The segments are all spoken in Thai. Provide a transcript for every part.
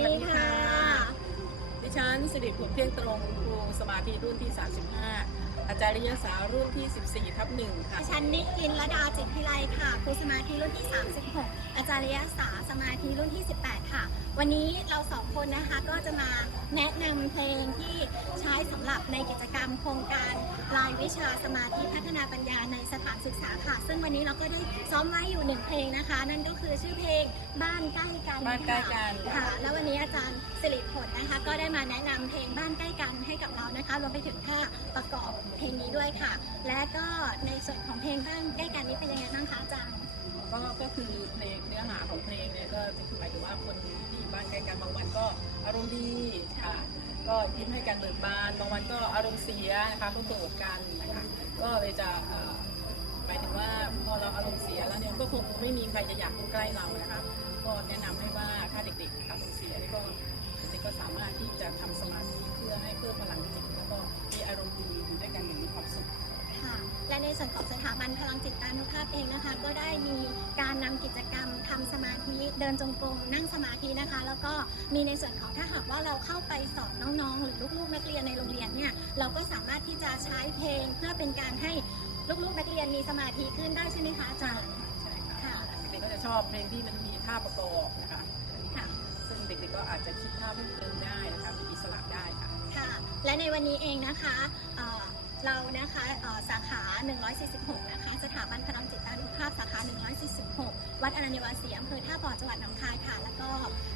ดีค่ะ ฉันสิริผลเพียงตรงครูสมาธิรุ่นที่ 35 อาจารย์ยศารุ่นที่ 14 ทับหนึ่งค่ะ ฉันนิลินระดาจิตพิไลค่ะ ครูสมาธิรุ่นที่ 36 อาจารย์ยศาสมาธิรุ่นที่ 18 ค่ะ วันนี้เราสองคนนะคะก็จะมาแนะนำเพลงที่ใช้สำหรับในกิจกรรมโครงการรายวิชาสมาธิพัฒนาปัญญาในสถานศึกษาค่ะ ซึ่งวันนี้เราก็ได้ซ้อมไว้อยู่หนึ่งเพลงนะคะ นั่นก็คือชื่อเพลงบ้านใกล้กันบ้านใกล้กัน ค่ะ แล้ววันนี้อาจารย์สิริผลนะคะก็ได้มาแนะนำเพลงบ้านใกล้กันให้กับเรานะคะรวมไปถึงท่าประกอบเพลงนี้ด้วยค่ะ และก็ในส่วนของเพลงบ้านใกล้กันนี้เป็นยังไงบ้างคะอาจารย์ก็ก็คือเพลงเนื้อหาของเพลงเนี่ยก็คือหมายถึงว่าคนที่อยู่บ้านใกล้กันบางวันก็อารมณ์ดีค่ะก็ยิ้มให้กันเบิกบานบางวันก็อารมณ์เสียนะคะก็โกรธกันนะคะก็เลยจะหมายถึงว่าพอเราอารมณ์เสียแล้วเนี่ยก็คงไม่มีใครจะอยากเข้าใกล้เรานะคะก็แนะนำให้ว่าถ้าเด็กๆอารมณ์เสียนี่ก็ กๆก็สามารถที่จะทำสมาธิเพื่อให้เพิ่มพลังจิตแล้วก็มีอารมณ์ดีอยู่ด้วยกันอย่างมีความสุขค่ะและในส่วนของสถาบันพลังจิตตานุภาพเองนะคะ ก็ได้มีการนำกิจกรรมทำสมาธิเดินจงกรมนั่งสมาธินะคะ แล้วก็มีในส่วนของถ้าหากว่าเราเข้าไปสอนน้องๆ หรือลูกๆนักเรียนในโรงเรียนเนี่ยเราก็สามารถที่จะใช้เพลงเพื่อเป็นการให้ลูกๆนักเรียนมีสมาธิขึ้นได้ใช่ไหมคะอาจารย์ใช่ค่ะค่ะเด็กๆก็จะชอบเพลงที่มันมีท่าประกอบนะคะค่ะซึ่ง เด็กๆก็อาจจะคิดท่าเพิ่มเติมได้นะคะมีอิสระได้ค่ะ ค่ะ และในวันนี้เองนะคะเอ่อเรานะคะเอ่อสาขา 146 นะคะ สถาบันพลังจิตตานุภาพสาขา 146 วัดอนัญวาสีอำเภอท่าบ่อจังหวัดหนองคายค่ะ แล้วก็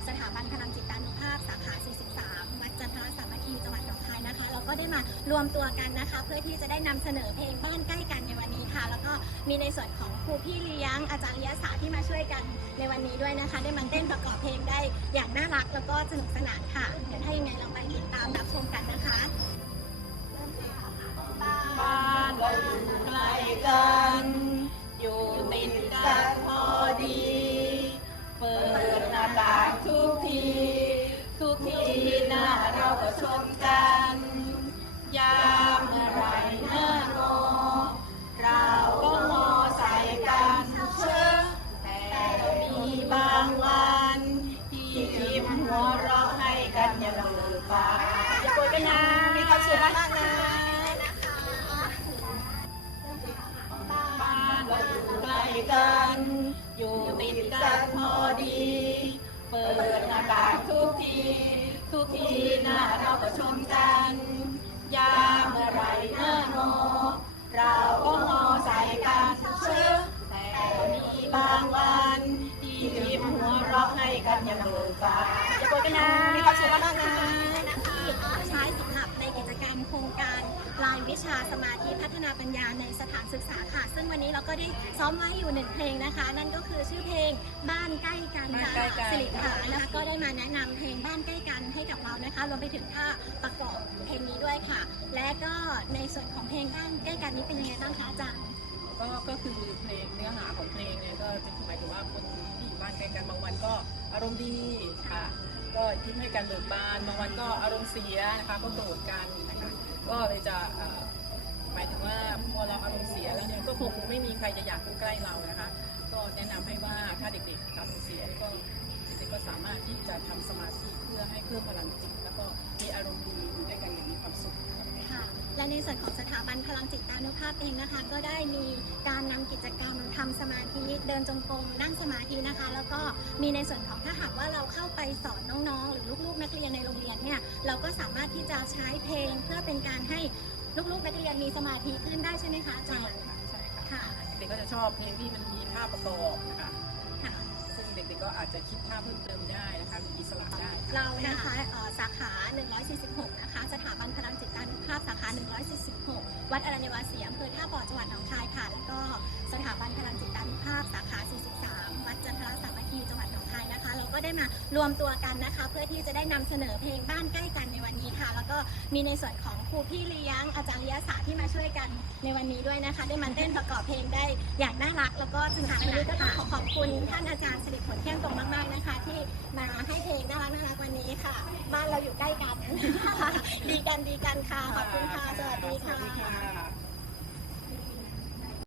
สถาบันพลังจิตตานุภาพสาขา 43 วัดจันทรสามัคคีจังหวัดหนองคายนะคะ เราก็ได้มารวมตัวกันนะคะ เพื่อที่จะได้นำเสนอเพลงบ้านใกล้กันในวันนี้ค่ะ แล้วก็มีในส่วนของครูพี่เลี้ยงอาจารย์เลี้ยงศาที่มาช่วยกันในวันนี้ด้วยนะคะ ได้มาเต้นประกอบ รักแล้วก็สนุกสนานค่ะ เดี๋ยวถ้ายังไงเราไปติดตามรับชมกันนะคะบ้านเราอยู่ใกล้กัน อยู่ติดกันพอดี เปิดหน้าต่างทุกที ทุกทีหน้าเราก็ชมกันยา ตางทุกที ทุกทีหน้าเราก็ชมกัน ยามเมื่อไรหน้ามเราก็มอใวิชาสมาธิพัฒนาปัญญาในสถานศึกษาค่ะ ซึ่งวันนี้เราก็ได้ซ้อมไว้อยู่หนึ่งเพลงนะคะ นั่นก็คือชื่อเพลงบ้านใกล้กันบ้านจากใกล้กัน สิริภานะคะก็ได้มาแนะนำเพลงบ้านใกล้กันให้กับเรานะคะรวมไปถึงท่าประกอบเพลงนี้ด้วยค่ะ และก็ในส่วนของเพลงบ้านใกล้กันนี้เป็นยังไงบ้างคะอาจารย์ ก็ก็คือเพลงเนื้อหาของเพลงเนี่ยก็จะหมายถึงว่าคนที่อยู่บ้านใกล้กันบางวันก็อารมณ์ดีค่ะ ก็ยิ้มให้กันเบิกบานบางวันก็อารมณ์เสียนะคะก็โกรธกันนะคะก็เลยจะหมายถึงว่าพอเราอารมณ์เสียแล้วเนี่ยก็คงไม่มีใครจะอยากอยู่ใกล้เรานะคะ ก็แนะนำให้ว่าถ้าเด็กๆอารมณ์เสียก็เด็กๆก็สามารถที่จะทำสมา และในส่วนของสถาบันพลังจิตตานุภาพเองนะคะ ก็ได้มีการนำกิจกรรมทำสมาธิเดินจงกรมนั่งสมาธินะคะ แล้วก็มีในส่วนของถ้าหากว่าเราเข้าไปสอนน้องๆ หรือลูกๆ นักเรียนในโรงเรียนเนี่ยเราก็สามารถที่จะใช้เพลงเพื่อเป็นการให้ลูกๆ นักเรียนมีสมาธิขึ้นได้ใช่ไหมคะอาจารย์ใช่ค่ะค่ะเด็กๆก็จะชอบเพลงที่มันมีท่าประกอบนะคะค่ะซึ่งเด็กๆก็อาจจะคิดท่าเพิ่มเติมได้นะคะมีอิสระได้ค่ะเรานะคะเอ่อสาขา 146นะคะ 146 วัดอรัญญวาสีอำเภอท่าบ่อจังหวัดหนอง ได้มารวมตัวกันนะคะ เพื่อที่จะได้นำเสนอเพลงบ้านใกล้กันในวันนี้ค่ะ แล้วก็มีในส่วนของครูพี่เลี้ยงอาจารย์ยศาที่มาช่วยกันในวันนี้ด้วยนะคะ ได้มาเต้นประกอบเพลงได้อย่างน่ารัก แล้วก็สนุกสนานก็ต้องขอขอบคุณท่านอาจารย์สิริผลเที่ยงตรงมากๆนะคะ ที่มาให้เพลงน่ารักน่ารักวันนี้ค่ะ บ้านเราอยู่ใกล้กัน ดีกันดีกันค่ะขอบคุณค่ะสวัสดีค่ะ